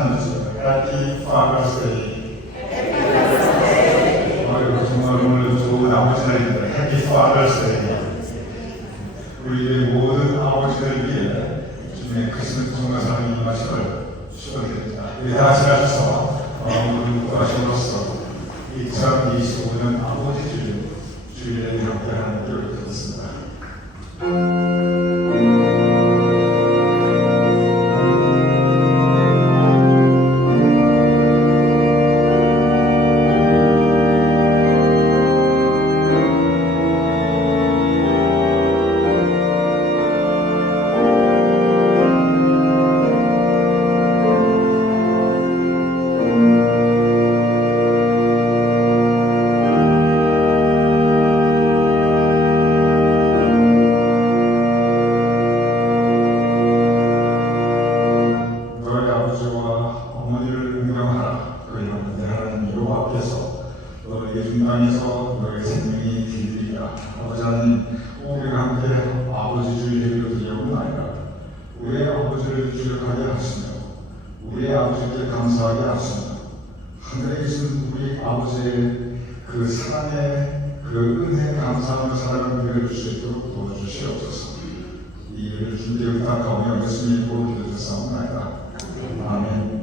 하는 거죠. Happy Father's Day. 정말 오늘 좋은 아버지 날입니다. Happy Father's Day. 우리의 모든 아버지들 위해 주님의 크신 정말 사랑이 임하시걸 축원드립니다. 우리 다 같이 가셔서 오늘 구하심으로써 2025년 아버지 주일에 이렇게 하는 기록이 되었습니다. 우리의 아버지께 감사하게 하시며 하늘에 계신 우리 아버지의 그 사랑의 그 은혜 감사하는 사랑을 누려줄 수 있도록 도와주시옵소서. 이 일을 준비해 부탁하오며 예수님 이름으로 기도드렸사옵나이다. 아멘.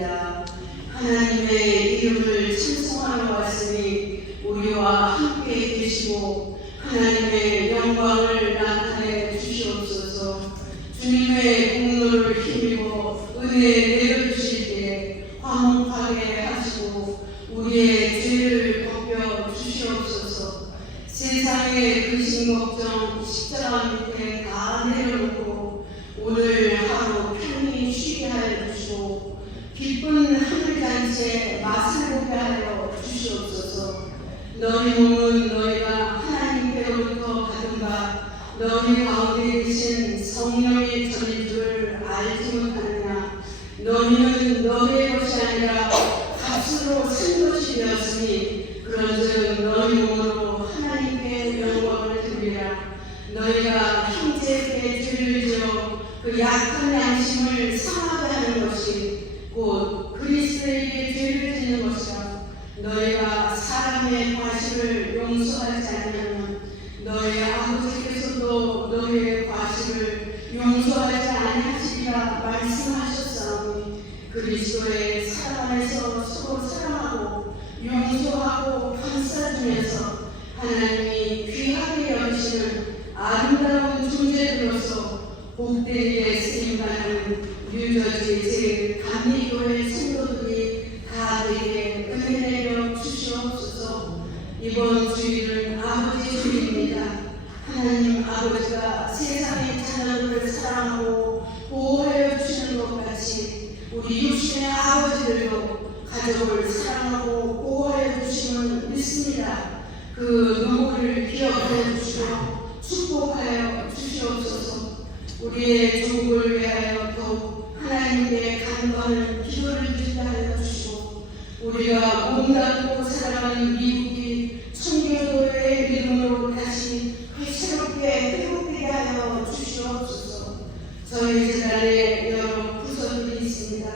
찬양합니다. 하나님의 이름을 찬송하러 왔으니 우리와 함께 계시고 하나님의 영광을 나타내 주시옵소서. 주님의 공로를 힘입어 은혜 내려주실 때 화목하게 하시고 우리의 죄를 덮여 주시옵소서. 세상의 근심 걱정 십자가 밑에 다 내려놓고 오늘 하루 편히 쉬게 하여 주시고 기쁜 하늘잔치에 맛을 보게 하여 주시옵소서. 너희 몸은 너희가 하나님께로부터 받은 바 너희 가운데 계신 성령의 전인 줄을 알지 못하느냐. 너희는 너희의 것이 아니라 값으로 산 것이 되었으니 그런즉 너희 몸으로 하나님께 영광을 드리라. 너희가 형제에게 죄를 지어 그 약한 양심을 상하게 하는 것이 곧 그리스도에게 죄를 지는 것이라. 너희가 사람의 과실을 용서하지 않으면 너희 아버지께서도 너희의 과실을 용서하지 아니하시리라 말씀하셨사오니 그리스도의 사랑 안에서 서로 사랑하고 용서하고 감싸주면서 하나님이 귀하게 여기시는 아름다운 존재들로서 복된 일에 쓰임받는 뉴저지 제 감리교회 성도들이 다 되게 은혜 내려 주시옵소서. 이번 주일은 아버지 주일입니다. 하나님 아버지가 세상의 자녀들을 사랑하고 보호하여 주시는 것 같이 우리 육신의 아버지들도 가족을 사랑하고 보호하여 주심을 믿습니다. 그 누구를 기억하여 주시고 축복하여 주시옵소서. 우리의 조국을 위하여 더욱 하나님께 간구하는 기도를 드리게 하여 주시고 우리가 몸담고 살아가는 미국이 청교도의 이름으로 다시 새롭게 회복되게 하여 주시옵소서. 저희 재단에 여러 부서들이 있습니다.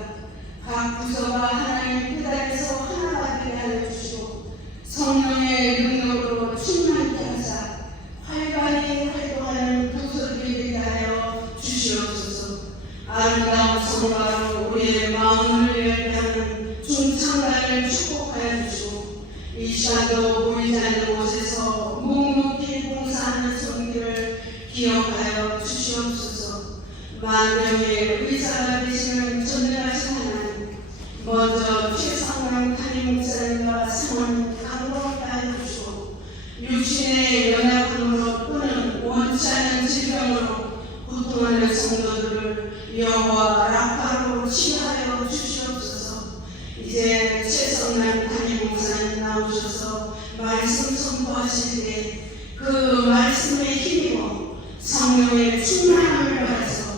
각 부서가 하나님 뜻 안에서 하나가 되게 하여 주시고 성령의 능력으로 충만케 하사 활발히 활동하는 부서들이 되게 하여 주시옵소서. 아름다운 성과로 우리의 마음을 열하는 중창단을 축복하여 주시고 이 시간도 보이지 않는 곳에서 묵묵히 봉사하는 성기를 기억하여 주시옵소서. 만병의 의사가 되시는 전능하신 하나님, 먼저 최상남 담임 목사님과 상원 강건케 하여 주시고 육신의 연약함으로 또는 원치 않은 질병으로 고통하는 성도들을 여호와 라파로 치유하여 주시옵소서. 이제 최성남 담임 목사님 나오셔서 말씀 선포하실 때 그 말씀에 힘입어 성령의 충만함을 받아서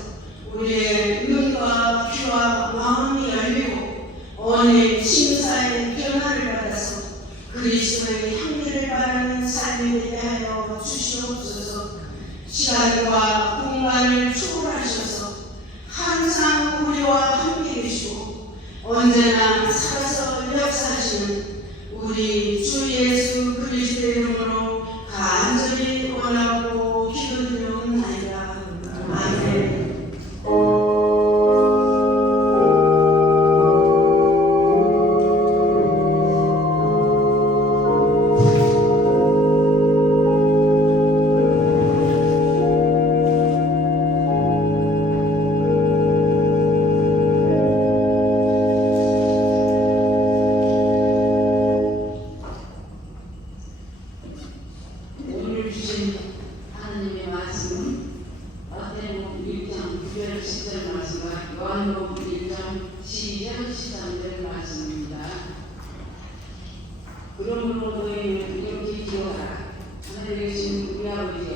우리의 눈과 귀와 마음이 열리고 언의 심사의 변화를 받아서 그리스도의 향기를 바라는 삶이 되게 하여 주시옵소서. 시간과 공간을 초월하셔서 항상 우리와 함께 계시고 언제나 살아서 역사하시는 우리 주 예수 그리스도의 이름으로 간절히 원하고 기도드리옵나이다. 아멘. 오늘 주신 하나님의 말씀 마태복음 1장 9절 10절 말씀과 요한복음 1장 12절 13절 말씀입니다. 그러므로 너희는 이렇게 기도하라. 하늘에 계신 우리 아버지여,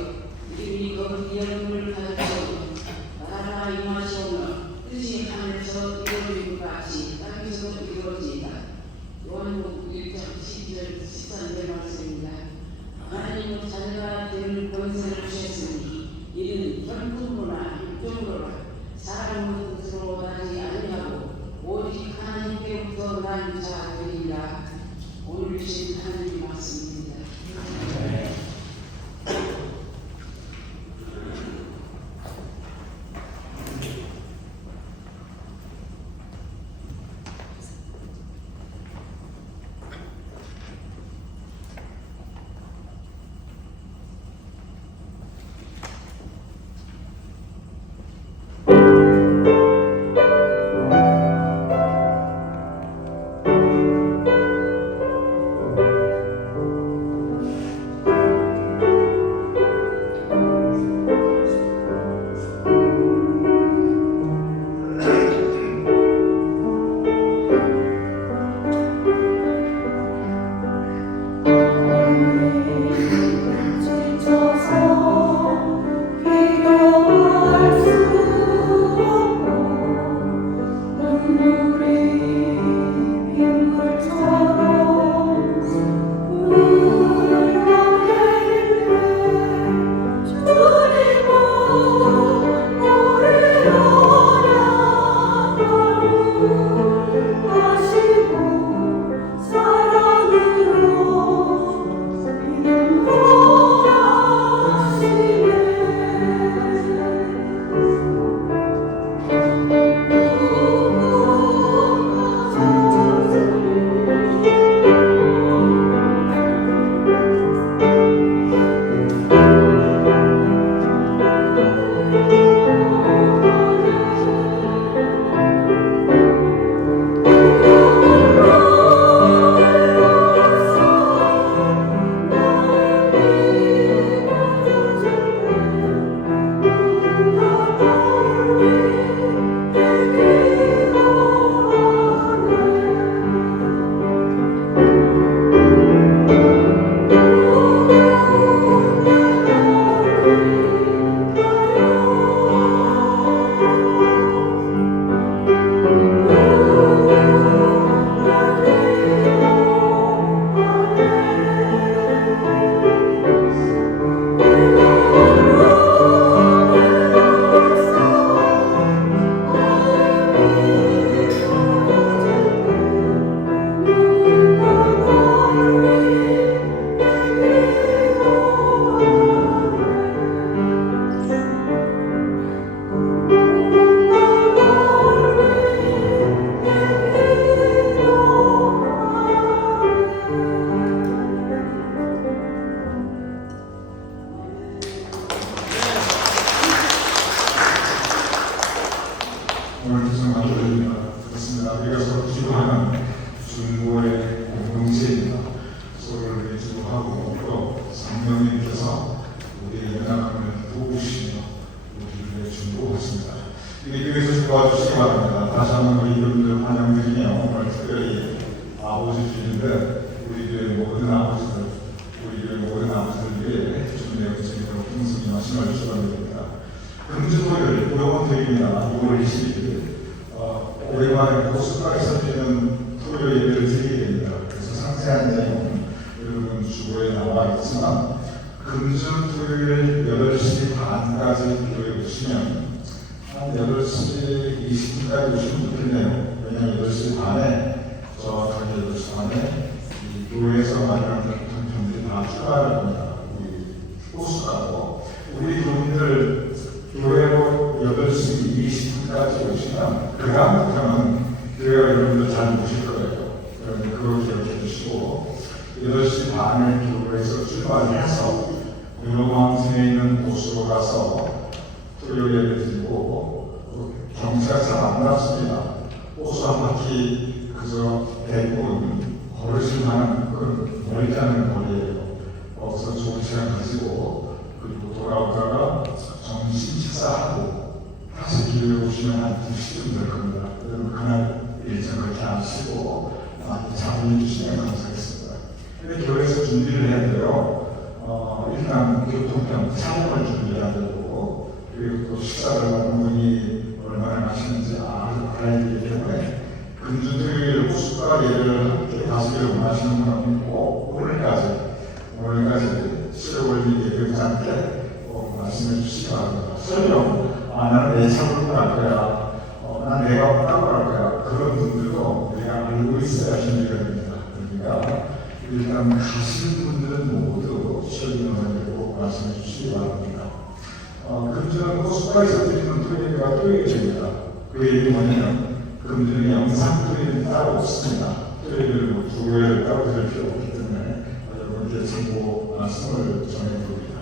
이름이 거룩히 여김을 받으시오며 나라가 임하시오며 뜻이 하늘에서 이루어진 것 같이 땅에서도 이루어지이다. 요한복음 1장 12절 13절 말씀입니다. 하나님은 자녀가 되는 권세를 주셨으니 이는 현금으로나 육정으로나 사람의 뜻으로 나지 아니하고 오직 하나님께로부터 난 자들이라. 오늘 주신 하나님의 말씀입니다. 기도하는 중보의 공동체입니다. 서로를 기도하고 또 성령님께서 우리의 연약함을 도우시며 우리를 중보하십니다. 이 교회에서 도와주시기 바랍니다. 다시 한번 우리 이름들 환영드리며 오늘 특별히 아버지 주일인데 우리 교회 모든 아버지들, 우리 교회 모든 아버지들 위해 주님의 은총으로 풍성히 말씀을 축원드립니다. 금주토요일 구역원토요일입니다. 6월 20일 오랜만에 고속가에서 드리는 토요 예배를 드리게 됩니다. 그래서 상세한 내용은 여러분 주보에 나와 있지만 금주 토요일 8시 반까지 교회에 오시면 한 8시 20분까지 오시면 좋겠네요. 왜냐하면 8시 반에 정확하게 8시 반에 이 교회에서 마련하는 편들이 다 출발을 합니다. 우리 호수가고 우리 교민들 교회로 8시 20분까지 오시면 그 다음부터는 교회가 여러분들 잘 모실 거예요. 그런데 그걸 기억해 주시고 8시 반에 교회에서 출발해서 유로마운틴에 있는 곳으로 가서 토요 예배 드리고 경치가 잘 안 났습니다. 호수 한 바퀴 그저 100분 걸으실 만한 그런 멀지 않은 거리예요. 거기서 좋은 시간 가지고 그리고 돌아오다가 점심 식사하고 다시 교회에 오시면 한 2시쯤 될 겁니다. 여러분 그날 일정 그렇게 안 쓰고 많이 자문해 주시면 감사하겠습니다. 근데 교회에서 준비를 해야 돼요. 일단 교통편 차량을 준비해야 되고 그리고 또 식사를 어느 분이 얼마나 하시는지 알아야 되기 때문에 금주 토요일 호숫가 예배를 함께 가시기를 원하시는 분은 있고 오늘까지 실어올린 예배장 때 말씀해 주시기 바랍니다. 설령 나는 내 차로 갈 거야, 난 내가 혼나고 갈 거야, 그런 분들도 내가 알고 있어야 준비가 됩니다. 그러니까 일단 가시는 분들은 모두 설명을 꼭 말씀해 주시기 바랍니다. 금주는 호숫가에서 드리는 토요일과 토요일입니다. 그 얘기 뭐냐면 금주는 영상 토요일은 따로 없습니다. 토요일을 두 교회를 따로 드릴 필요 없기 때문에 여러분께 참고 말씀을 전해드립니다.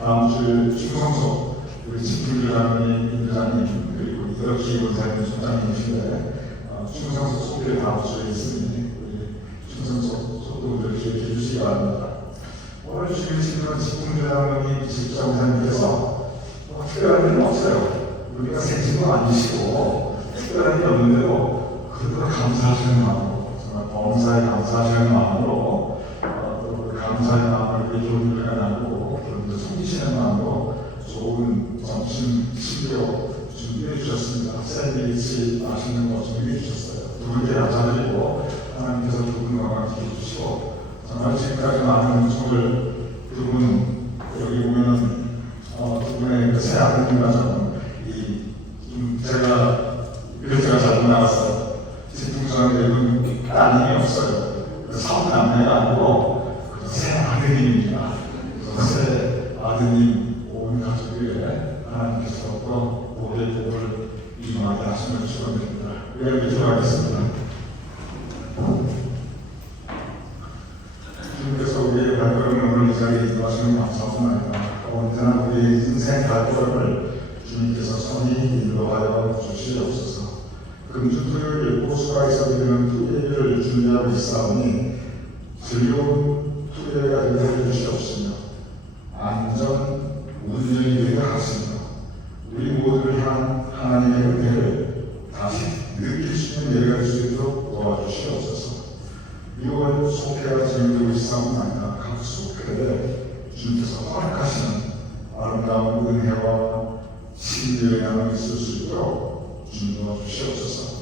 다음 주 충성소 우리 집중교장님, 임교장님 그리고 이덕기 원사님 총장님이신데 충성소 소개를 다음 주에 있으니 우리 충성소 소도들 기억해 주시기 바랍니다. 오늘 주일치는 집중교장님, 집장사님께서 특별한 일은 없어요. 우리가 생신도 아니시고 특별한 일이 없는데도 그래도 감사하시는 마음으로 정말 범사에 감사하시는 마음으로 또 감사의 마음을 우리 교우들과 나누고 교우들 섬기시는 마음으로 좋은 점심 식료 준비해 주셨습니다. 샌드위치 맛있는 거 준비해 주셨어요. 두 분께 감사드리고 하나님께서 두 분 건강시켜 주시고 정말 지금까지 많은 은총을 두 분 여기 보면은 두 분의 그 새 아드님과 저는 제가 이렇게가 잘못 나와서 집중사한테 따님이 없어요. 사남매가 아니고 새 아드님입니다. 새 아드님 온 가족 위에 하나님께서 또 보배의 복을 이용하게 하시면 축원드립니다. 우리가 기도하겠습니다. 주님께서 우리의 발걸음을 오늘 이 자리에 인도하시는 감사합니다. 언제나 우리의 인생 발걸음을 주님께서 선히 인도하여 주시옵소서. 금주 토요일 호수가에서 드리는 토요일을 준비하고 있사오니 즐거운 토요일가 되게 해주시옵시며 안전 운전이 되게 하시며 우리 모두를 향한 하나님의 은혜를 다시 느낄 수 있는 예배가 될 수 있도록 도와주시옵소서. 6월 속회가 진행되고 있사옵나이다. 각 속회에 주님께서 허락하시는 아름다운 은혜와 신비의 영향을 있을 수 있도록 주님도 주시옵소서.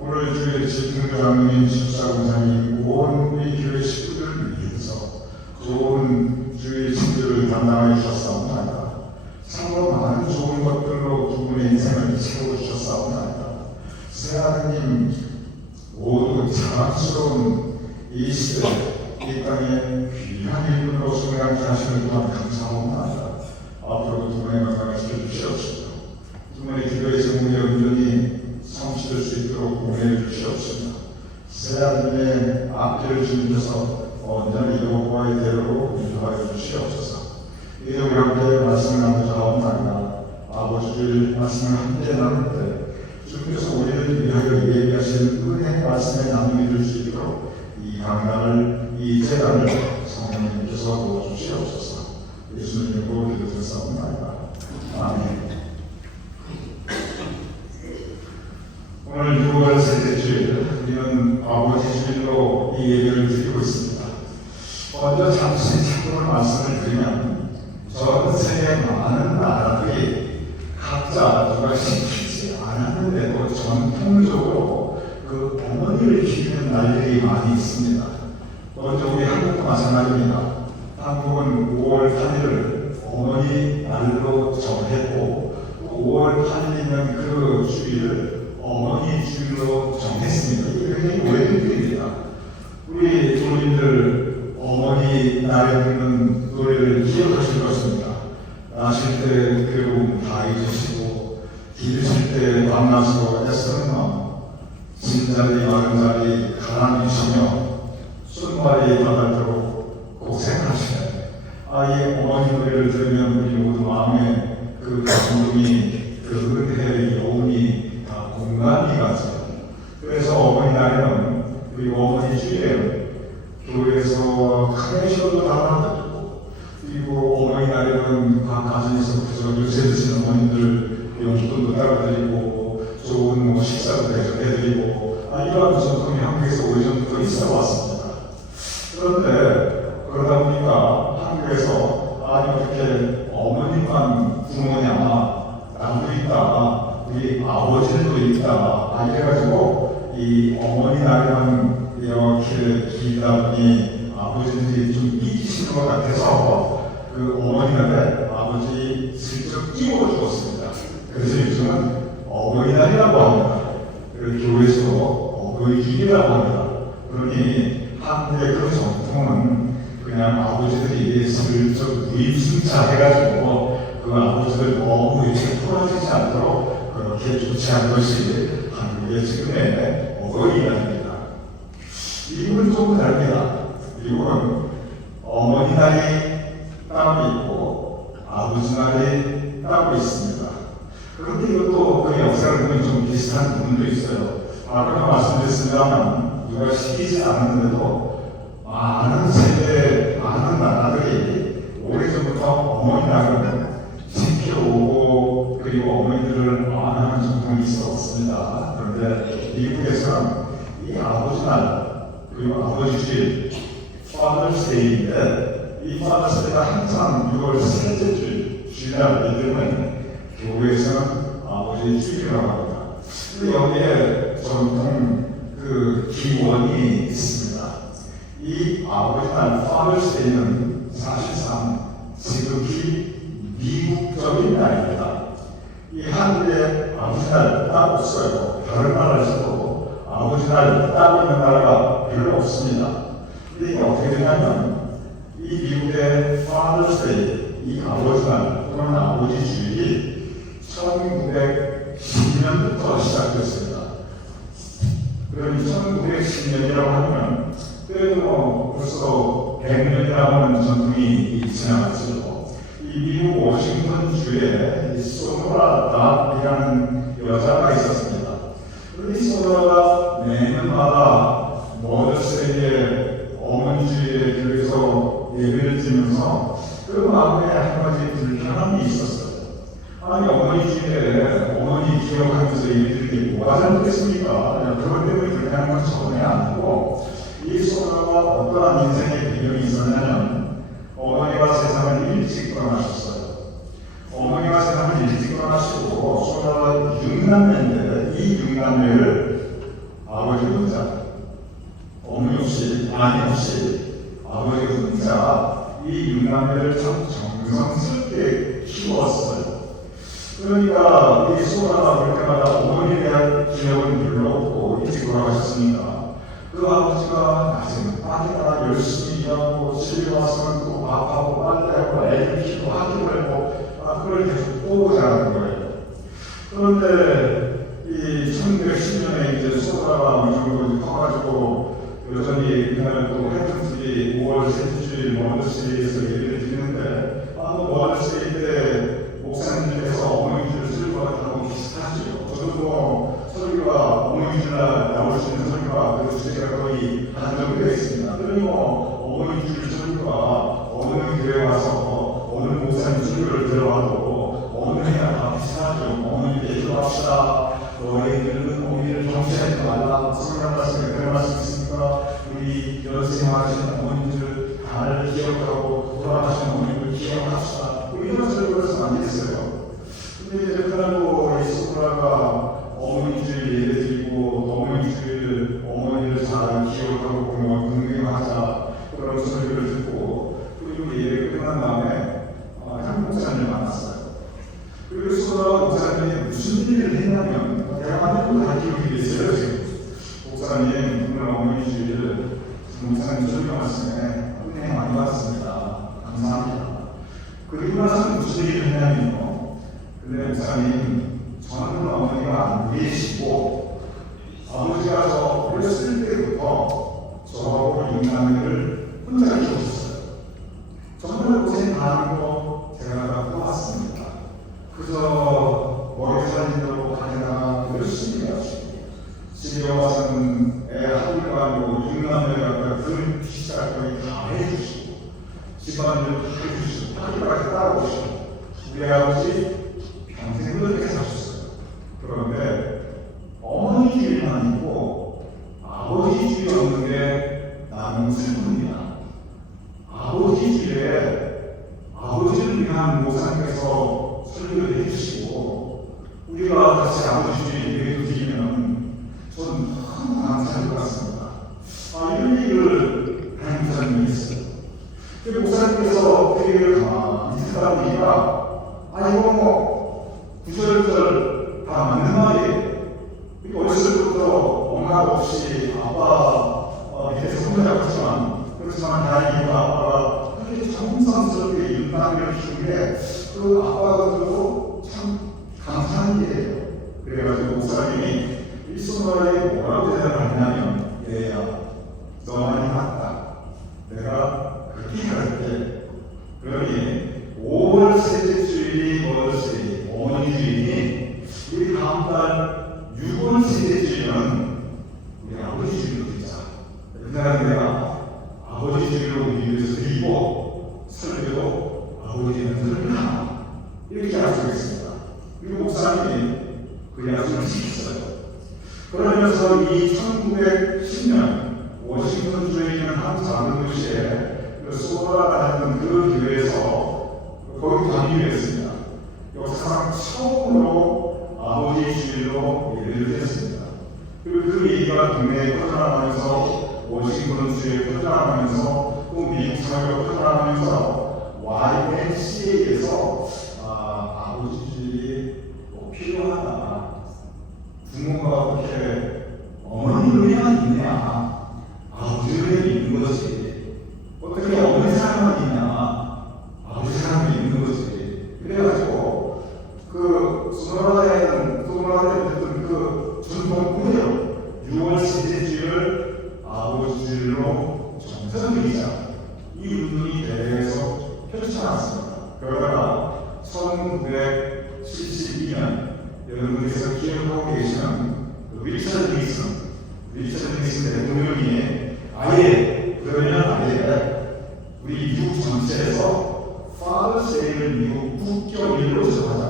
오늘 주의 집중교장님, 집사공사님, 온 우리 교회 식구들을 위해서 좋은 주의 친구를 담당해 주셨사옵나이다. 참으로 많은 좋은 것들로 두 분의 인생을 채워주셨사옵나이다. 새하느님 모두 자랑스러운 이 시대 이 땅에 귀한 일꾼으로 성장케 하시는 동안 감사합니다. 앞으로도 두 분의 건강을 지켜주시옵소서. 두 분의 기도의 제목의 온전히 성취될 수 있도록 공유해 주시옵소서. 새하늘의 앞길을 주님께서 온전히 여호와의 대로로 인도하여 주시옵소서. 이들과 함께 말씀을 나누자 하옵나이다. 아버지 주의 말씀을 함께 나눌 때 주님께서 우리를 위하여 예비하신 은혜 말씀에 나누게 수 있도록 이 강단을, 이 재단을 성령님께서 도와주시옵소서. 예수님으로 기도드렸사옵나이다. 아멘. 오늘 6월 셋째 주일, 우리는 아버지 주일로 이 예배를 드리고 있습니다. 먼저 잠시 참고를 말씀을 드리면, 전 세계 많은 나라들이 각자 누가 시키지 않았는데도 전통적으로 그 어머니를 기리는 날들이 많이 있습니다. 먼저 우리 한국도 마찬가지입니다. 한국은 5월 8일을 어머니 날로 정했고, 5월 8일이면 그 주일을 어머니 주일로 정했습니다. 이게 굉장히 오래된 일입니다. 우리 주민들 어머니 날에 듣는 노래를 기억하실 것입니다. 나실 때 괴로움 다 잊으시고, 기르실 때 밤낮으로 애쓰는 마음, 진자리 마른자리 가라앉으시며 손발이 바닥으로 고생하시네. 아이의 어머니 노래를 들으면 우리 모두 마음에 그 감동이, 그 은혜의 여운이 다 공감이 가죠. 그래서 어머니날에는 우리 어머니 주일에 교회에서 큰 시험도 담아드리고, 그리고 어머니날에는 각 가정에서 그저 요새 드시는 어머니들 용돈도 따라드리고, 좋은 식사도 해드리고, 이러한 전통이 한국에서 오래전부터 있어 왔습니다. 그런데 그러다 보니까 한국에서 어떻게 어머니만 부모냐, 나도 있다, 우리 아버지도 있다, 이래가지고 이 어머니날에만 이렇게 기다 보니 아버지들이 좀 잊으시는 것 같아서 그 어머니날에 아버지 슬쩍 끼워 주었습니다. 그래서 요즘은 어머니날이라고 합니다. 그 교회에서 어버이주일이라고 합니다. 그러니 한국의 그 전통은 그냥 아버지들이 슬쩍 무임승차해가지고 그 아버지들 너무 이렇게 풀어지지 않도록 그렇게 조치한 것이 한국의 지금의 어버이날입니다. 미국은 좀 다릅니다. 미국은 어머니날이 따로 있고 아버지날이 따로 있습니다. 그런데 이것도 그 역사를 보면 좀 비슷한 부분도 있어요. 아까 말씀드렸습니다만 누가 시키지 않았는데도 많은 세계, 많은 나라들이 오래전부터 어머니날을 지켜오고, 그리고 어머니들을 안하는 전통이 있었습니다. 그런데 미국에서는 이 아버지날, 그리고 아버지 주일, Father's Day인데, 이 Father's Day가 항상 6월 셋째 주일날 믿으면 교회에서는 아버지 주일이라고 합니다. 근데 여기에 전통 그 기원이 있습니다. 이 아버지날 Father's Day는 사실상 지극히 미국적인 날입니다. 이 한국에 아버지날 딱 없어요. 다른 나라에서도 아버지날 딱 있는 나라가 별로 없습니다. 근데 이게 어떻게 되냐면 이 미국의 Father's Day, 이 아버지날 또는 아버지 주일이 1910년부터 시작됐습니다. 그럼 1910년이라고 하면 그래도 벌써 100년이라고 하는 전통이 지나갔죠. 이 미국 워싱턴 주에 소노라 닷이라는 여자가 있었습니다. 그런데 이 소노라가 매년마다 머더스데이에 어머니 주일에 교회에서 예배를 드리면서 그 마음에 한 가지 불편함이 있었어요. 아니 어머니 주일에 어머니 기억하면서 예배드리는 게 뭐가 잘못됐습니까? 그것 때문에 불편한 건 전혀 아니고, 이 소노라가 어떠한 인생의 배경이 있었냐면 어머니가 세상을 일찍 떠나셨어요. 어머니가 세상을 일찍 떠나시고 소노라가 6남매인데 이 6남매를 아버지 혼자, 어머니 없이, 아내 없이 아버지 혼자 이 6남매를 참 정성스럽게 키웠어요. 그러니까 이 소노라가 볼 때마다 어머니에 대한 기억은 별로 없고 일찍 돌아가셨으니까 그 아버지가 낮에는 밖에다가 열심히 일하고 집에 와서는 또 밥하고 빨래하고 애들 키우고 학교를 하고 그걸 계속 보고 자라는 거예요. 그런데 이 1910년에 이제 소노라가 어느 정도 커가지고 여전히 그날 또 해픈들이 5월 셋째 주일 머더스데이에서 예배를 드리는데 머더스데이 때 목사님께서 어머니들을 쓸 것 같다고 비슷하죠. 저도 주제가 거의 한정이 되어 있습니다. 그러니 어머니 주일 설교가 어느 교회 와서 어느 목사님 설교를 들어와도 어머니랑 다 비슷하죠. 어머니께 기도합시다. 너희들은 어머니를 경시하지 말라. 성경 말씀에 그런 말씀 있습니까? 우리 연생하신 어머니들 잘 기억하고 돌아가신 어머니를 기억합시다. 이런 설교를 해서 많이 했어요. 근데 이제 그날로 이소라가 어머니 주일 예배 드리고 어머니 주일 어머니를 잘 기억하고 공경하자 그런 설교를 듣고 그리고 예배 끝난 다음에 한 목사님을 만났어요. 그리고 소라 목사님이 무슨 일을 했냐면 내가 만약에 다 기억이 있어요. 지금 목사님 오늘 어머니 주일을 목사님 설교 말씀에 은혜 많이 받았습니다. 감사합니다. 그리고 나서 무슨 일을 했냐면요. 근데 목사님 저는 어머니가 안 계시고 아버지가 저 어렸을 때부터 저하고 육남매를 혼자 키우셨어요. 정말 고생 많은 거 제가 다 보았습니다. 그저 머리 살리려고 다니다가 열심히 하시고 집에 와서는 애 학교가 아니고 육남매가 그런 비쌀 거리 다 해주시고 집안일 다 해주시고 학교까지 따라오시고 우리 아버지 평생 그렇게 사셨어요. 그런데 어머니 주일만 있고 아버지 주일이 없는 게 나는 슬픕니다. 아버지 주일에 아버지를 위한 목사님께서 설교를 해주시고 우리가 다시 아버지 주일 예배를 드리면 저는 너무 감사할 것 같습니다. 이런 얘기를 하는 목사님이 있어요. 그 목사님께서 그 얘기를 가만히 듣다 보니까 이거 구절구절 다 맞는 말이에요. 어렸을 때부터 엄마 없이 아빠 밑에서 혼자 했지만 그렇지만 다행히도 아빠가 그렇게 정성스럽게 육남매를 키운 게 그 아빠들도 참 감사한 일이에요. 그래가지고 목사님이 일손가락에 뭐라고 대답을 하냐면 얘야 너만이 낫다. 내가 그렇게 할게. 그러니 5월 셋째 주일이 머더스데이 어머니 주일이니 우리 다음 달 6월 셋째 주일은 우리 아버지 주일로 드리자. 그날 내가 아버지 주일로 우리 위해서 드리고 설교도 아버지는 설교하나 이렇게 약속했습니다. 그리고 목사님이 그 약속을 지켰어요. 그러면서 이 1910년 워싱턴 주에 있는 한 작은 도시에 소라가 했던 그 교회에서 거기 담임했습니다. 역사상 처음으로 아버지 주일로 예배를 했습니다. 그리고 그 얘기가 국내에 퍼져나가면서 워싱턴 주에 퍼져나가면서 또 미국 사회로 퍼져나가면서 YMCA에서 아버지 주일이 필요하다. 부모가 그렇게 어머니를 위한 있냐? 아버지를 있는 것이 어떻게 어머니 사랑만 있냐? 아버지 사랑이 있는 거지. 그래가지고 소나라에 됐던 그 전통 그대로 6월 셋째 주일을 아버지 주일로 정성드리자 이 운동이 대회에서 펼쳐나왔습니다. 그러다가 1972년 여러분께서 기억하고 계시는 리처드 닉슨 대통령이 아예 그러면 안 돼. 우리 미국 전체에서 파더스데이를 미국 국격일로 정하자.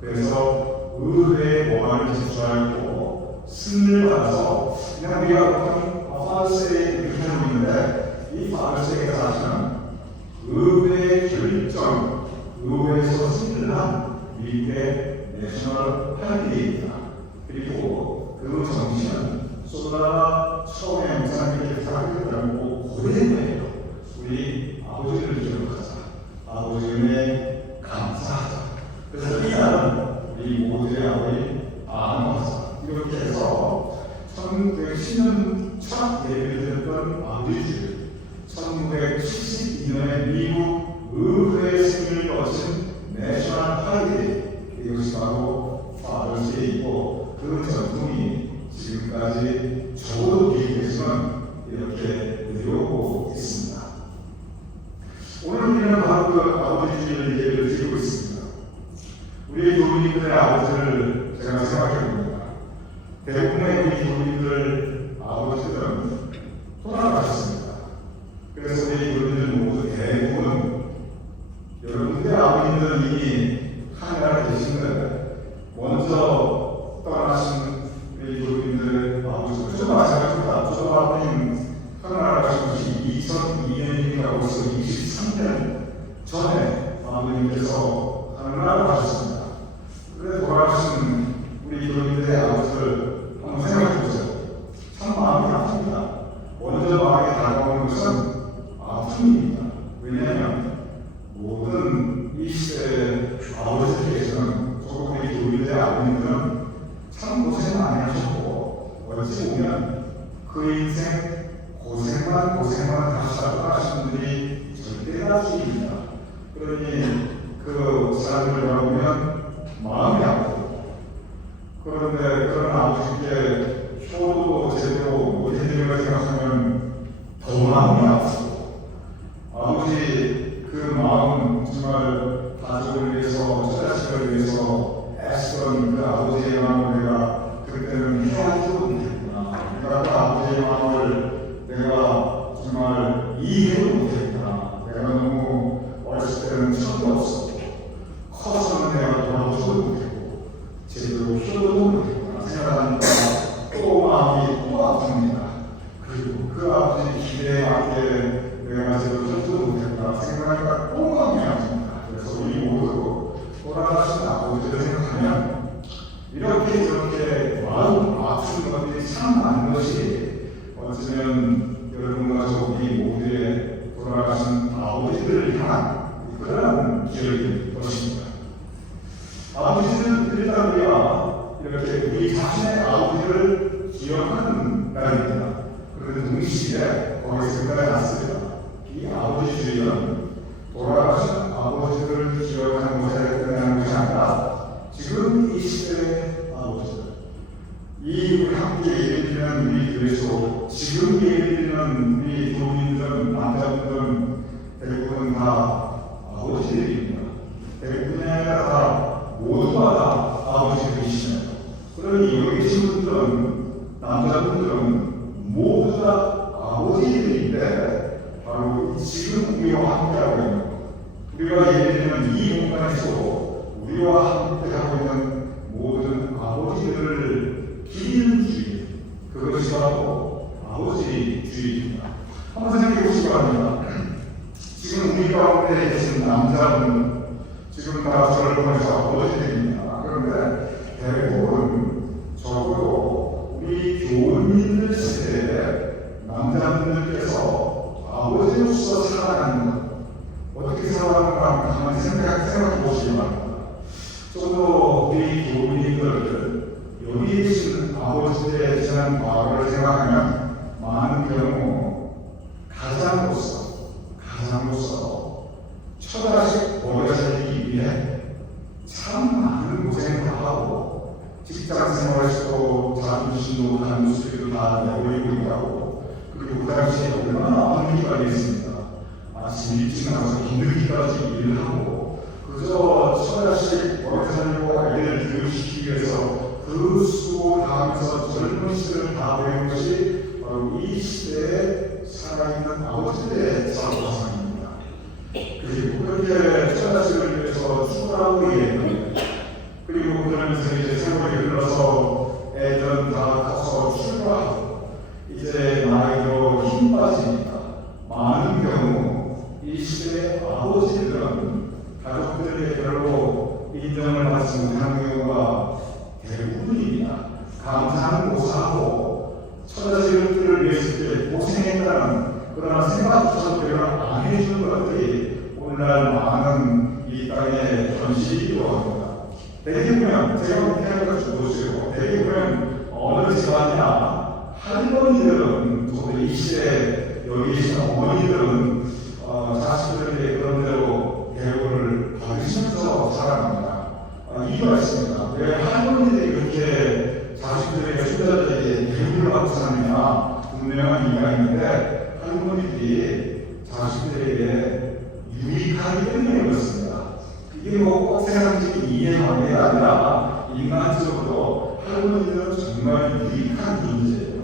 그래서 의회에 법안을 제출하고 승인을 받아서 그냥 우리가 보통 파더스데이 이렇게 하고 있는데 이 파더스데이가 사실은 의회 결정, 의회에서 승인을 한 미국의 내셔널 할리데이입니다. 그리고 그 정신은 소나라 처음에 목사님께 부탁드렸다고 고대된 거예요. 우리 아버지를 기억하자. 아버지 은혜 감사하자. 그래서 이날은 우리 모두의 아버지 안화하자. 이렇게 해서 1910년 첫 예배를 드렸던 아버지 주일, 1972년에 미국 의회 승인을 거친 내셔널 할리데이, 이것이 바로 파더스데이이고 그 전통이 지금까지 적어도 미국에서는 이렇게 내려오고 있습니다. 오늘 우리는 바로 그 아버지 주일을 예배를 드리고 있습니다. 우리 교우님들의 아버지를 제가 생각해 봅니다. 대부분의 우리 교우님들 아버지들은 돌아가셨습니다. 그래서 우리 교인들 모두 대부분 여러분들의 아버님들은 이미 하늘나라에 계신데 먼저 떠나신 우리 교인들의 아버지들 저도 마찬가지입니다. 저도 아버님 하늘나라 가신 것이 2002년이니까 벌써 23년 전에 아버님께서 하늘나라 가셨습니다. 그래 돌아가신 우리 교인들의 아버지를 한번 생각해 보세요. 참 마음이 아픕니다. 먼저 마음에 다가오는 것은 아픔입니다. 왜냐하면 모든 이 시대의 아버지들께서는 저도 우리 교인들의 아버님들은 참 고생 많이 하셨고 어찌 보면 그 인생 고생만 하시다가 떠나신 분들이 절대 다수입니다. 그러니 그 사람들을 바라보면 마음이 아프고 그런데 그런 아버지께 효도도 제대로 못해드리는 걸 생각하면 더 마음이 아프고 아버지 그 마음 정말 가족을 위해서 자식을 위해서 애쓰던 그 아버지의 마음을 내가 그때는 헤아리지도 못했구나. 내가 그 아버지의 마음을 내가 정말 이해도 못했구나. 내가 너무 어렸을 때는 철도 없었고 커서는 내가 돌아오지도 못했고 제대로 효도도 못했구나 생각하니까 또 마음이 또 아픕니다. 그리고 그 아버지 기대에 맞게 내가 제대로 효도도 못했구나 생각하니까 또 마음이 아픕니다. 그래서 우리 모두 돌아가신 아버지를 생각하면 이렇게 저렇게 마음 아픈 것들이 참 많은 것이 어쩌면 여러분과 저희 모두의 돌아가신 아버지들을 향한 그런 기억일 것입니다. 아버지는 일단 우리가 이렇게 우리 자신의 아버지를 기억하는 날입니다. 그런데 동시에 거기에 생각이 났습니다. 이 아버지 주의는 돌아가신 아버지를 기억하는 것에 끝나는 것이 아니라 지금 이 시대의 아버지들, 이 우리 함께 예배드리는 우리 교회에서 지금 예배드리는 우리 교민들은 남자분들은 대부분 다 아버지들입니다. 대부분이 아니라 다 모두가 다 아버지들이시네요. 그러니 여기 계신 분들은 남자분들은 모두 다 아버지들인데 바로 지금 우리와 함께하고 있는 우리가 예배드리는 이 공간에서 우리와 함께하고 있는 모든 아버지들을 기리는 주의, 그것이 바로 아버지 주의입니다. 한번 생각해 보시기 바랍니다. 지금 우리 가운데 계신 남자분, 지금 다 저를 보면서 아버지들입니다. 그런데 대부분 적어도 우리 교민들 세대의 남자분들께서 아버지로서 살아가는 것, 어떻게 살아가는가 한번 생각해 보시기 바랍니다. 저도 우리 교민들, 여기 계신 아버지들의 지난 과거를 생각하면 많은 경우 가장으로서 처자식 오래 살기 위해 참 많은 고생을 하고 직장 생활에서도 자존심도 가는 수익도 다 내버리고 있다고 그리고 그 당시에 얼마나 많은 일이 있습니다. 아침 일찍 나가서 힘들기까지 일을 하고 그저 처자식 오래 살고 아이를 교육시키기 위해서 그 수고 다하면서 젊은 시대를 다 보낸 것이 바로 이 시대에 살아있는 아버지들의 자부상입니다. 그리고 그렇게 처자식을 위해서 출근하고 있는 그리고 그러면서 이제 세월이 흘러서 애들은 다 커서 출가하고 이제 나이로 힘 빠지니까 많은 경우 이 시대의 아버지들은 가족들에게 별로 인정을 받지 못하는 경우가 대부분입니다. 감사는 고사하고 처자식들을 위해서 이렇게 고생했다는 그러나 생각조차도 별로 안 해주는 것들이 오늘날 많은 이 땅의 현실이기도 합니다. 대개 보면 제가 목회하는 걸 보시고 대개 보면 어느 집안이나 할머니들은 저도 이 시대에 여기 계신 어머니들은 자식들에게 그런 대로 대우를 받으시면서 살아갑니다. 이유가 있습니다. 왜 할머니들이 그렇게 자식들에게 손자들에게 대우를 받고 사느냐 분명한 이유가 있는데 할머니들이 자식들에게 유익하기 때문에 그렇습니다. 이게 뭐 꼭 세상적인 이해하는 게 아니라 인간적으로 할머니들은 정말 유익한 존재예요.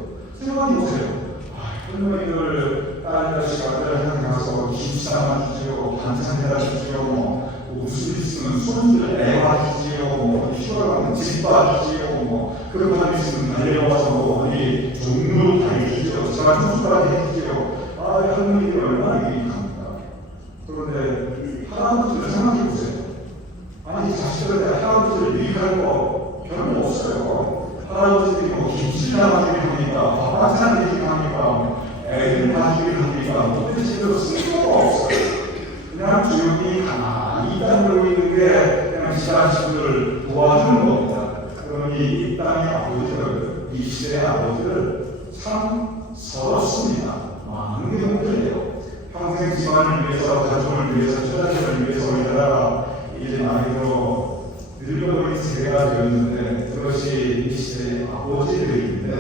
생각해 보세요. 할머니들 딸 자식 아들한테 가서 김치 담아 주지요, 반찬 해다 주지요, 무슨 있으면 손들 애와 주지요, 휴가가면 집 봐주지요, 그런 사람 있으면 달려와서 어디 종로 다니주지요, 제가 투수까지 해주지요. 할머니들이 얼마나 유익합니까? 그런데 할아버지를 생각해 보세요. 아니, 자식들한테 할아버지를 유익할 거 별로 없어요. 할아버지들이 김치 담아주기를 합니까? 반찬 해주기를 합니까? 애들 봐주기를 합니까? 도대체 제대로 쓸모가 없어요. 그냥 조용히 가만히 땅을 있는 게 그냥 지자식을 도와주는 겁니다. 그러니 이 땅의 아버지들, 이 시대의 아버지들 참 서럽습니다. 많은 경우들이에요. 평생 집안을 위해서, 가족을 위해서, 처자식을 위해서 우리나라가 이제 나이로 늙어버린 세대가 되었는데 그것이 이 시대의 아버지들인데,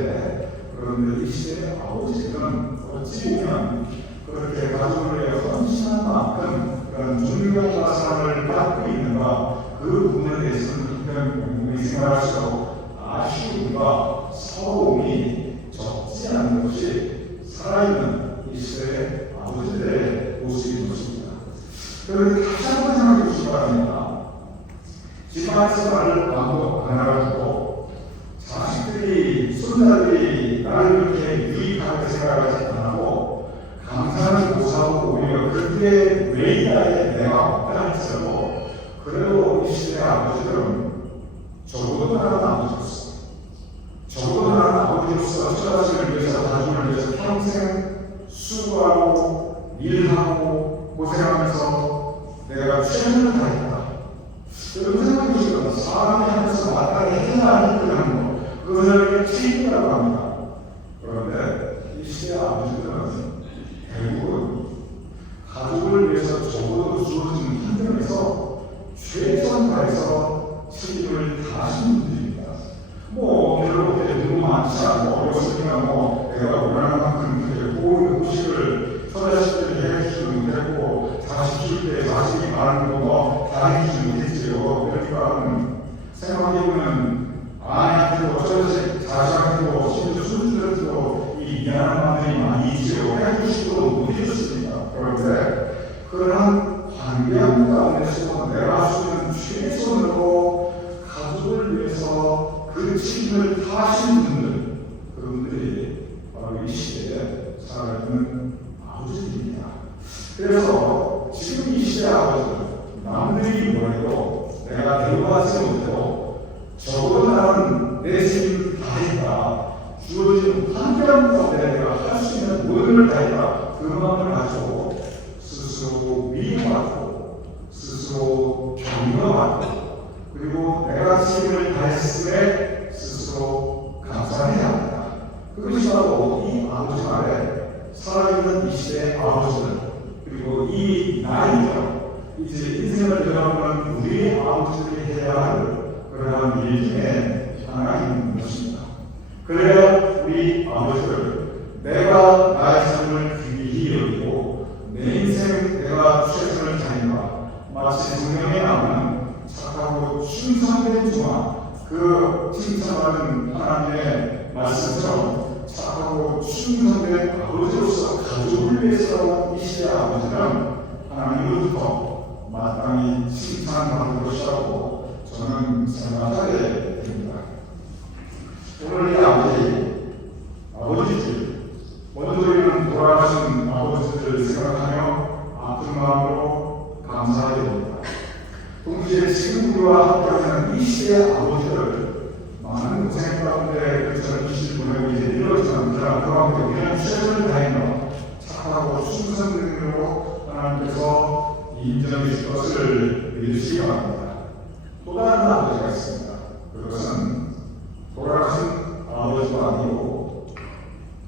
그런데 이 시대의 아버지들은 어찌 보면 그렇게 가족을 위해 헌신한 만큼 그런 존경과 사랑을 받고 있는가, 그 부분에 대해서는 분명히 생각할수록 아쉬움과 서러움이 적지 않은 것이 살아있는 이 시대의 아버지들의 모습인 것입니다. 그런데 다시 한번 생각해 보시기 바랍니다. 집안에서 나를 마음도 안 알아주고 자식들이, 손자들이 나를 그렇게 유익하게 생각하지 않고 감사는 못하고 오히려 그때 외이다에 내가 없다 할지라도 그래도 이 시대의 아버지들은 적어도 나는 아버지로서, 적어도 나는 아버지로서 처자식을 위해서, 가족을 위해서 평생 수고하고 일하고 고생하면서 내가 최선을 다했다. 여러분 생각해 보시면 사람이 하면서 마땅히 해야 할 일을 하는 것, 그것을 책임이라고 합니다. 그런데 이 시대의 아버지들은 대부분 가족을 위해서 적어도 주어진 환경에서 최선 다해서 책임을 다하시는 분들입니다. 별로 너무 많지 않고 어렸으니까 내가 원하는 만큼 호식을 처자식들이 해주지 못했고, 자식 줄 때 자식이 많은 거 다 해주지 못했지요. 그러니까 생각해보면 아내한테도 자식한테도 심지어 손주들한테도 이 미안한 마음들이 많이 있지요. 해주시도 못해줬습니다. 그런데 그러한 관계한 가운데서 내가 할 수 있는 최선으로 가족을 위해서 그 책임을 다하시는 분들, 그분들이 바로 이 시대에 살아있는 아버지들입니다. 그래서 지금 이 시대의 아버지는 남들이 뭐래도 내가 배워하지 못해도 적어도 나는 내 책임을 다했다, 주어진 환경 가운데 내가 할 수 있는 모든 걸 다했다, 그 마음을 가지고 스스로 위로받고 스스로 격려받고, 그리고 내가 책임을 다했음에 스스로 감사해야 합니다. 그것이 바로 이 아버지 말에 살아있는 이 시대의 아버지들, 그리고 이 나이가 이제 인생을 되어가는 우리의 아버지들이 해야 할 그러한 일 중에 하나인 것입니다. 그래야 우리 아버지를 내가 나의 삶을 귀히 여기고 내 인생 내가 최선을 다한다, 마치 성경에 나오는 착하고 충성된 종아, 그 칭찬하는 하나님의 말씀처럼 착하고 충성된 아버지로서 가족을 위해서 이 시대의 아버지는 하나님으로부터 마땅히 칭찬받는 것이라고 저는 생각하게 됩니다. 오늘 이 아버지들, 먼저 우리는 돌아가신 아버지들을 생각하며 아픈 마음으로 감사하게 됩니다. 동시에 지금 우리와 함께하는 이 시대의 아버지들, 많은 고생 가운데 그 젊은 시를 보내고 이제 이렇지만 그 가운데 우리는 최선을 다해서 착하고 충성됨으로 하나님께서 인정해 주실 것을 믿으시기 바랍니다. 또 다른 아버지가 있습니다. 그것은 돌아가신 아버지가 아니고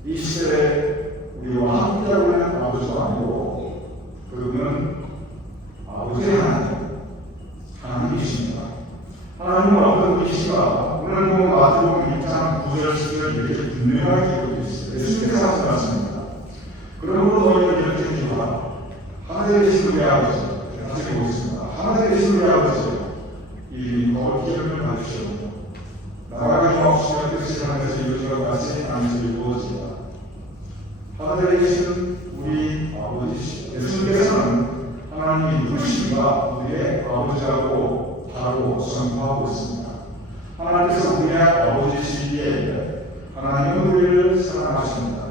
이 시대에 우리와 함께하고 있는 아버지가 아니고 그분은 아버지의 하나님이십니다. 하나님은 어떤 분이시가 오늘 보면 마태복음 6장 9절 10절 이렇게 분명하게 기록되어 있습니다. 예수님께서 하신 말씀입니다. 그러므로 너희는 이렇게 기도하라. 하늘에 계신 우리 아버지, 다시 보겠습니다. 하늘에 계신 우리 아버지, 이 거룩히 이름을 받으시옵소서. 나라가 임하옵시며 뜻이 하늘에서 이루어진 것 같이 땅에서 이루어지이다. 하늘에 계신 우리 아버지시오. 예수님께서는 하나님이 누구신가 우리의 아버지라고 바로 선포하고 있습니다. 하나님께서 우리의 아버지시기에 하나님은 우리를 사랑하십니다.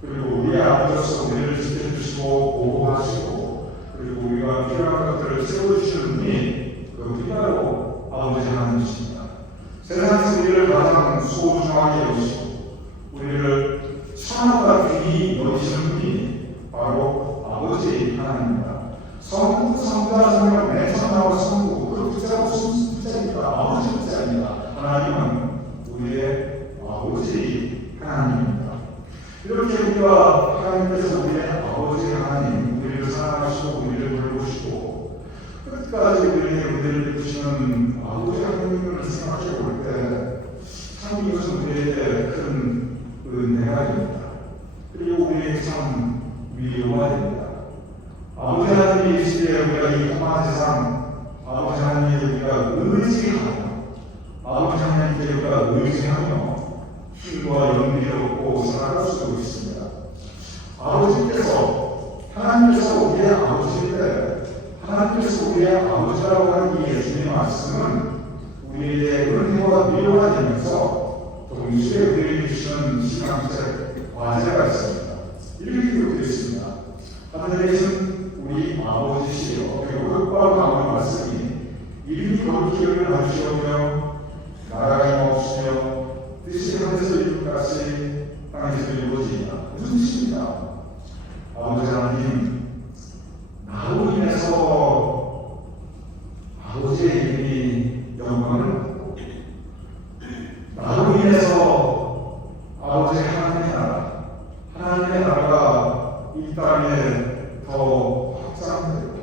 그리고 우리의 아버지로서 우리를 지켜주시고 보호하시고 그리고 우리가 필요한 것들을 채워주시는 분이 그분이 바로 아버지 하나님이십니다. 세상에서 우리를 가장 소중하게 여기시고 우리를 천하가 귀히 여기시는 분이 바로 아버지 하나님입니다. 성부, 성자, 성령, 내천하고 성부 그 글자가 무슨 글자입니까? 아버지 글자입니다. 하나님은 우리의 아버지 하나님입니다. 이렇게 우리가 하나님께서 우리의 아버지 하나님, 우리를 사랑하시고 우리를 돌보시고 끝까지 우리를 베푸시는 아버지 하나님을 생각해 볼 때 참 이것은 우리에게 큰 은혜가 됩니다. 그리고 우리에게 참 위로가 됩니다. 아버지 하나님이 계시기에 우리가 이 험한 세상 아버지 하나님께 우리가 의지하며 아버지 하나님께 우리가 의지하며 힘과 용기를 얻고 살아갈 수 있습니다. 아버지께서 하나님께서 우리의 아버지인데 하나님께서 우리의 아버지라고 하는 이 예수님의 말씀은 우리에게 은혜와 위로가 되면서 동시에 우리에게 주시는 신앙적 과제가 있습니다. 이렇게 기록되어 있습니다. 하늘에 계신 우리 아버지시여 그리고 흑과 강의 말씀이 이름이 거룩히 여겨주시오며 나라가 임하옵시며 뜻이 하늘에서 이루어지듯이 땅에서 이루어지리라. 무슨 뜻입니까? 아버지 하나님 나로 인해서 아버지의 이름이 영광을 받고 나로 인해서 아버지 하나님의 나라가 이 땅에 더 확장되고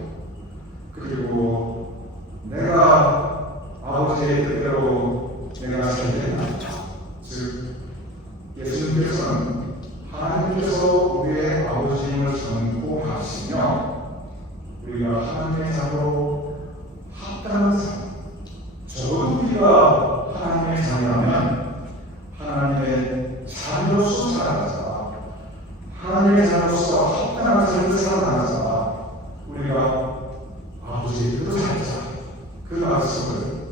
그리고 내가 아버지의 뜻대로 내가 살게 하는 즉 예수님께서는 하나님께서 우리의 아버지임을 선포하시며 우리가 하나님의 자녀로 합당한 삶 적어도 우리가 하나님의 자녀라면 하나님의 자녀로서 살아가자 하나님의 자녀로서 합당한 삶을 살아가자 우리가 아버지의 뜻을 살자 그 말씀을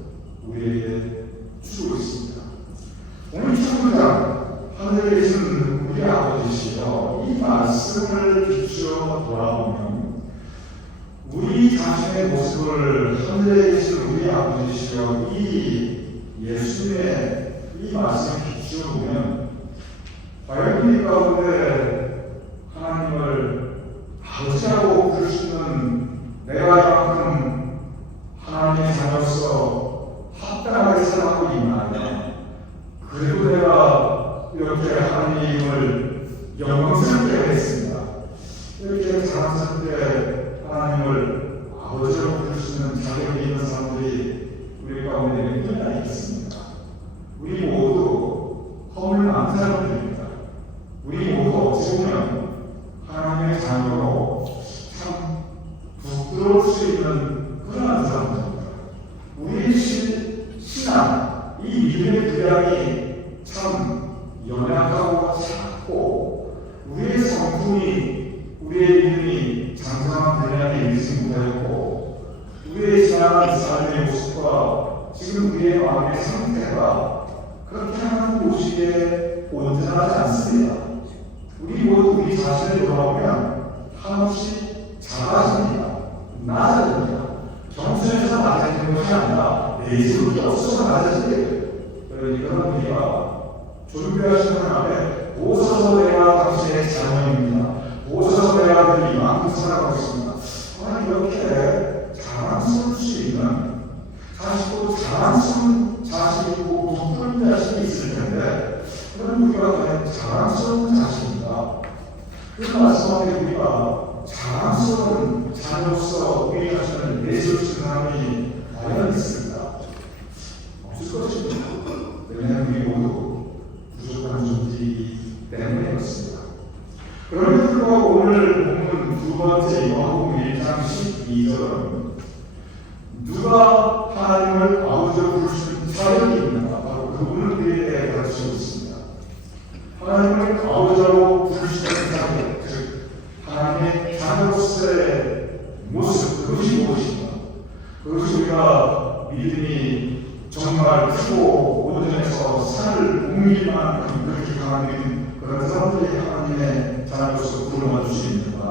우리에게 주고 있습니다. 오늘 첫문장 하늘에 계신 우리 아버지시여 이 말씀을 비추어 돌아보면 우리 자신의 모습을 하늘에 계신 우리 아버지시여 이 예수님의 이 말씀을 비추어 보면 과연 우리 가운데 하나님을 아버지라고 부를 수 있는 내가 이만큼 하나님의 자녀로서 합당하게 살아가고 있나요? 그래도 내가 이렇게 하나님의 이름을 영광스럽게 했습니다. 이렇게 자랑스럽게 하나님을 아버지로 부를 수 있는 자격이 있는 사람들이 우리 가운데 몇 명이나 있겠습니까? 우리 모두 허물 많은 사람들입니다. 우리 모두 어찌 보면 하나님의 자녀로 참 부끄러울 수 있는 그런 사람들입니다. 우리의 신앙, 이 믿음의 분량이 참 연약하고 작고 우리의 성품이 우리의 믿음이 장성한 분량에 있지 못하였고 우리의 지나간 삶의 모습과 지금 우리의 마음의 상태가 그렇게 하나님 보시기에 온전하지 않습니다. 우리 모두 우리 자신을 돌아보면 한없이 작아집니다. 낮아집니다. 정수에서 낮아지는 것이 아니라 내집이 없어서 낮아지게 그러니까 우리가 준비하신 하나님의 오셔서 내가 당신의 자녀입니다. 오셔서 내가 늘 이만큼 살아가고 있습니다. 이렇게 자랑스러울 수 있는 자식도 자랑스러운 자식이고 부풀린 자식이 있을 텐데 그런 우리가 과연 자랑스러운 자식인가? 그 말씀하게 우리가 자랑스러운 자녀로서 우리 자신을 내세울 수 있는 사람이 과연 있습니다. 없을 것입니다. 왜냐하면 우리 모두 부족한 존재이기 때문에 그렇습니다. 그럼에도 불구하고 오늘 본문 두 번째 요한복음 1장 12절은 누가 하나님을 아버지로 부를 수 있는 자격이 있는가? 그분을 우리에게 가르치고 있습니다. 하나님을 아버지라고 부를 수 있는 정말 크고 온전해서 산을 옮길 만큼 그렇게 강한 그런 사람들이 하나님의 자녀로서 부름을 주십니다.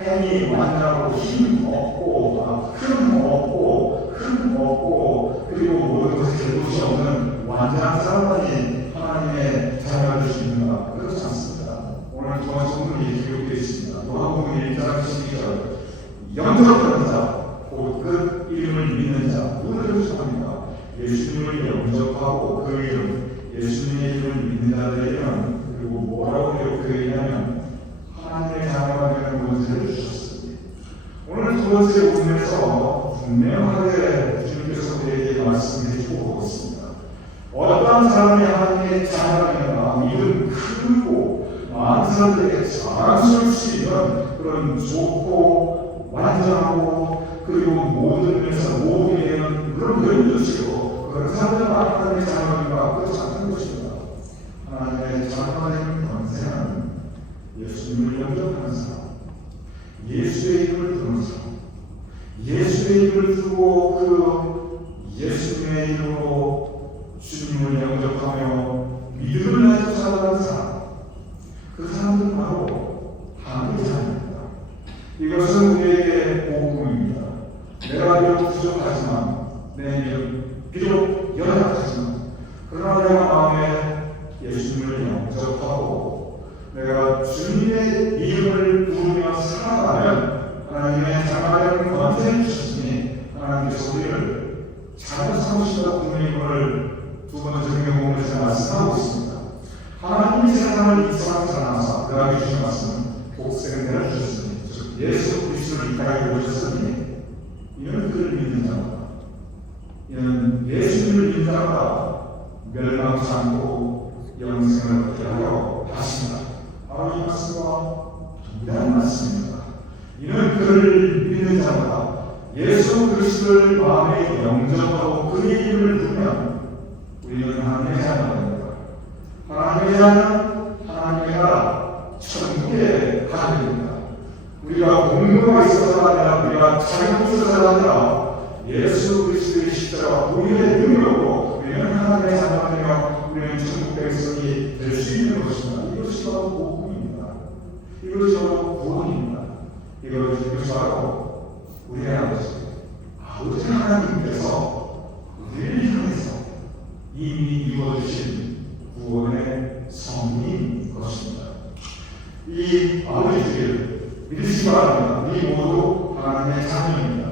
행이 완전하고 힘 없고 흠 없고 그리고 모든 것에 결국이 없는 완전한 사람만이 하나님의 자녀가 될 수 있는가? 그렇지 않습니다. 오늘 두 번째 본문이 기록되어 있습니다. 요한복음 1장 12절 영접하는 자 곧 그 이름을 믿는 자 누구를 소합니까? 예수님을 영접하고 그 이름 예수님의 이름을 믿는 자들에게는 그리고 뭐라고 기록되어있냐면 하나님의 자녀가 되는 권세를 주셨습니다. 오늘 두 번째 부분에서 분명하게 주님께서 우리에게 말씀해 주고 있습니다. 어떤 사람이 하나님의 자녀가 되는가 믿음 크고 많은 사람들에게 자랑스러울 수 있는 그런 좋고 완전하고 그리고 모든 면에서 모험이 되는 그런 여인들이시고 그런 사람들은 하나님의 자녀가 그렇지 않는 것입니다. 하나님의 자녀가 되는 권세는 예수님을 영접하는 사람, 예수의 이름을 부르는 사람, 예수의 이름을 두고 그 예수님의 이름으로 주님을 영접하며 믿음을 가지고 살아가는 사람, 그 사람들은 바로 하나님의 자녀입니다. 이것은 우리에게 복음입니다. 내가 비록 부족하지만 내 믿음 비록 연약하지만 그러나 내가 마음에 예수님을 영접하고 내가 주님의 이름을 부르며 살아가면 하나님의 자녀된 권세를 주셨으니 하나님께서 우리를 자녀 삼으시다고 분명히 오늘 두 번째 성경복음에서 말씀하고 있습니다. 하나님이 세상을 이 세상 사랑하사 그에게 주신 말씀은 복생을 주셨으니 즉 예수 그리스도를 이 땅에 오셨으니 이는 그를 믿는 자다. 이는 예수님을 믿는 자가 멸망치 않고 영생을 얻게 하려 하신다. 바로 이 말씀과 동일한 말씀입니다. 이는 그를 믿는 자마다 예수 그리스도를 마음에 영접하고 그의 이름을 부르면 우리는 하나님의 자녀가 됩니다. 하나님의 자녀는 하나님의 나라 천국에 가게 됩니다. 우리가 공로가 있어서가 아니라 우리가 자격이 있어서가 아니라 예수 그리스도의 십자가 우리의 능력으로 우리는 하나님의 자녀가 되며 우리는 천국 백성이 될 수 있는 것입니다. 이것이 바로 복음입니다. 이것이 바로 구원입니다. 이것이 바로 우리의 아버지 하나님께서 우리를 향해서 이미 이루어주신 구원의 성리인 것입니다. 이 아버지를 믿으시기 바랍니다. 우리 모두 하나님의 자녀입니다.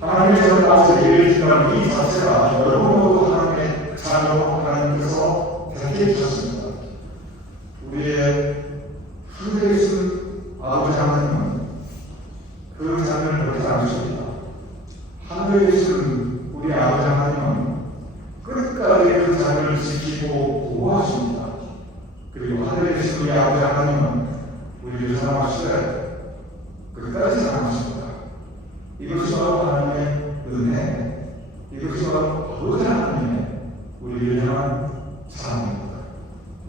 하나님의 자녀가 예를 들면 이 자체가 여러분 모두 하나님의 자녀로 하나님께서 택해 주셨습니다. 우리의 후대에 계신 아버지 하나님은 그 자녀를 버리지 않으십니다. 하늘에 계신 우리 아버지 하나님은 끝까지 그 자녀를 지키고 보호하십니다. 그리고 하늘에 계신 우리 아버지 하나님은 우리를 사랑하시되 끝까지 사랑하십니다. 이것이 바로 하나님의 은혜, 이것이 바로 아버지 하나님의 우리를 향한 사랑입니다.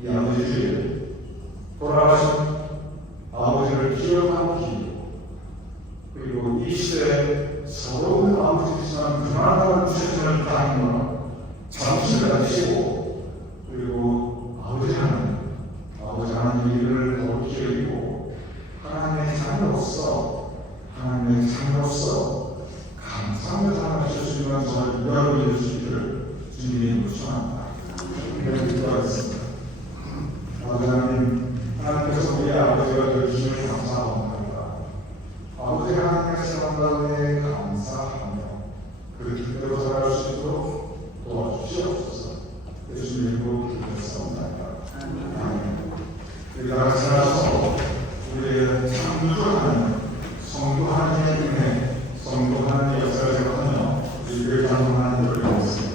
이 아버지 주일 돌아가신 아버지를 기억하고 기리고 그리고 이 시대에 서러운 아버지지만 그만한 주신을 다니며 잠시를 가지시고 그리고 아버지 하나님 이름을 거룩히 여기고 하나님의 자녀로서 감사하며 살아가실 수 있는 저를 여러분이 주시기를 주님의 이름으로 축원합니다. 기도하겠습니다. 아버지 하나님께서 우리 아버지가 되어주시면 감사합니다. 아버지 하나님의 사랑 가운데 감사하며 그 뜻대로 살아갈 수 있도록 도와주시옵소서. 예수님 이름으로 기도했사옵나이다. 아멘. 우리 다 같이 나서 우리의 창조 하나님, 성도 하나님의 은혜, 성도 하나님의 역사를 생각하며 우리를 감동하는 노래를 하겠습니다.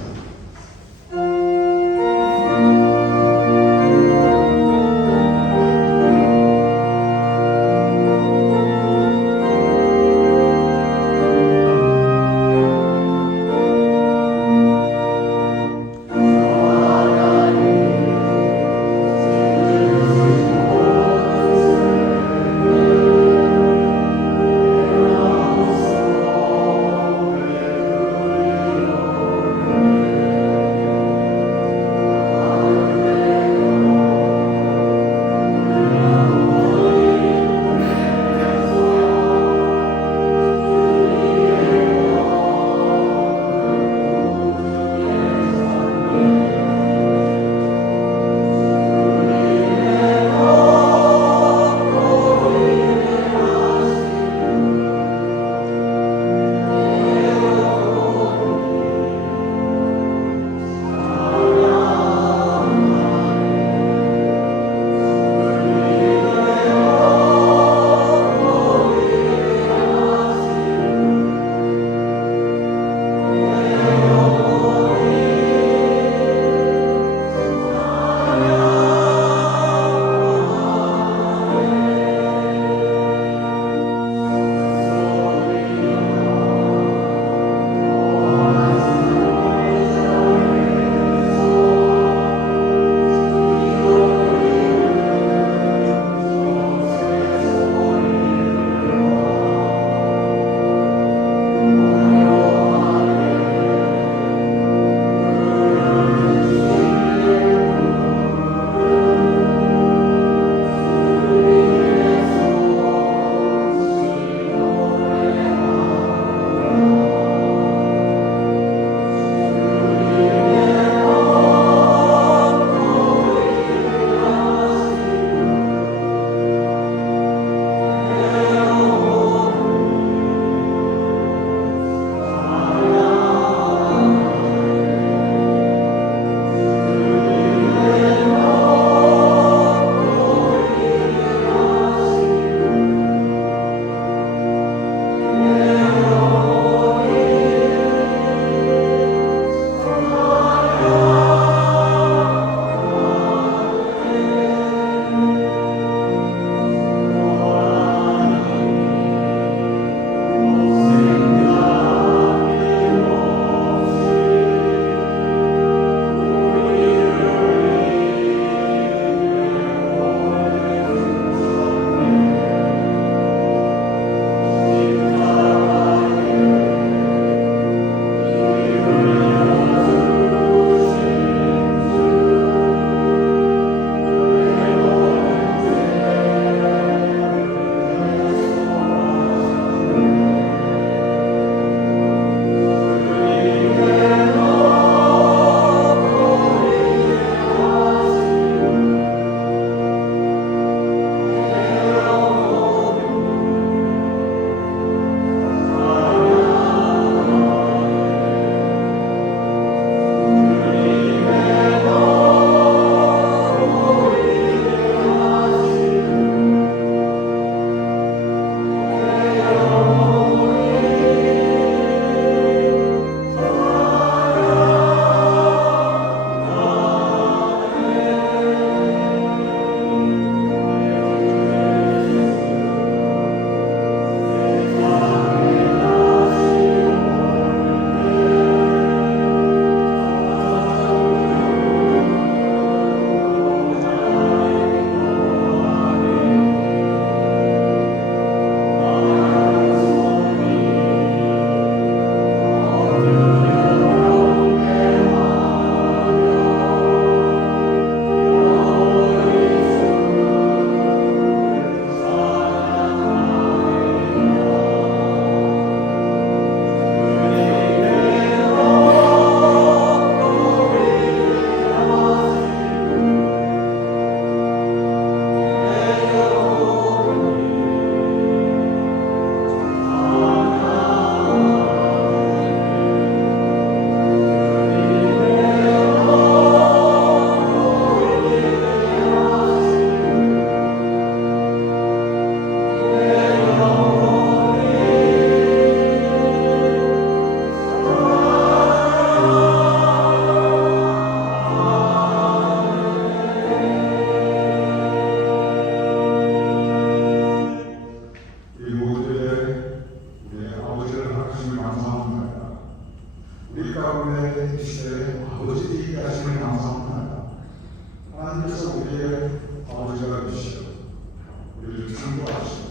인도하시고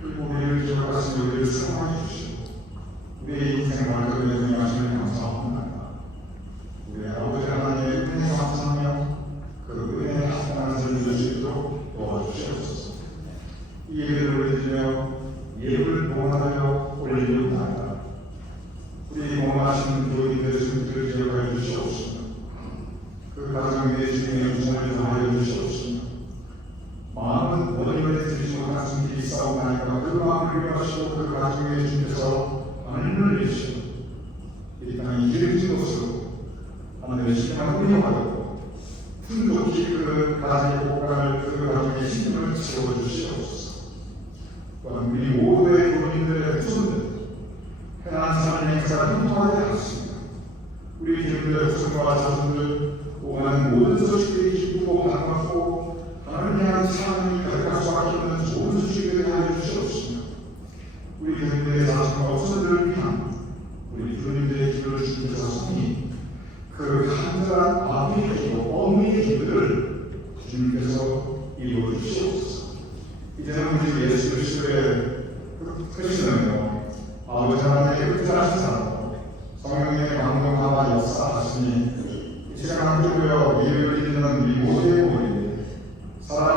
그리고 우리를 기억하시고 우리를 사랑해 주시고 우리의 인생을 그의 동행하시는 감사합니다. 우리 아버지 하나님의 은혜 감사하며 그 은혜에 합당한 삶을 살 수 있도록 도와주시옵소서. 이 예배를 올리며 예불 봉헌하여 올리옵나이다. 우리 원하시는 교인들의 손길을 기억하여 주시옵소서. 그 가정 위에 주님의 은총을 더하여 주시옵소서. 마음은 원인을 드리지 못한 손길이 싸우나이까 그 마음을 위하시고 그 가정 위에 주님께서 하늘을 내리시고 이 땅이 기름진 곳으로 하늘의 신령한 운영하고 풍족히 그 가정의 복강을 그 가정의 신령을 채워주시옵소서. 또한 우리 모두의 교인들의 후손들 편안한 삶의 행사가 통통하게 하였습니다. 우리 교인들의 후손과 자손들 오가는 모든 소식들이 기쁘고 반갑고 하나님 향한 사랑이 가득할 수밖에 없는 좋은 소식을 하여 주시옵소서. 우리 교인들의 자손과 후손들을 위한 우리 교인들의 기도를 주님께서 성히 그 간절한 아버지의 기도, 어머니의 기도를 주님께서 이루어 주시옵소서. 이제는 우리 예수 그리스도의 크시는요 아버지 하나님의 끝자하신 사랑, 성령의 감동하와 역사하시니 이 시간 함께 모여 예배를 드리는 우리 모두의 몸을 사랑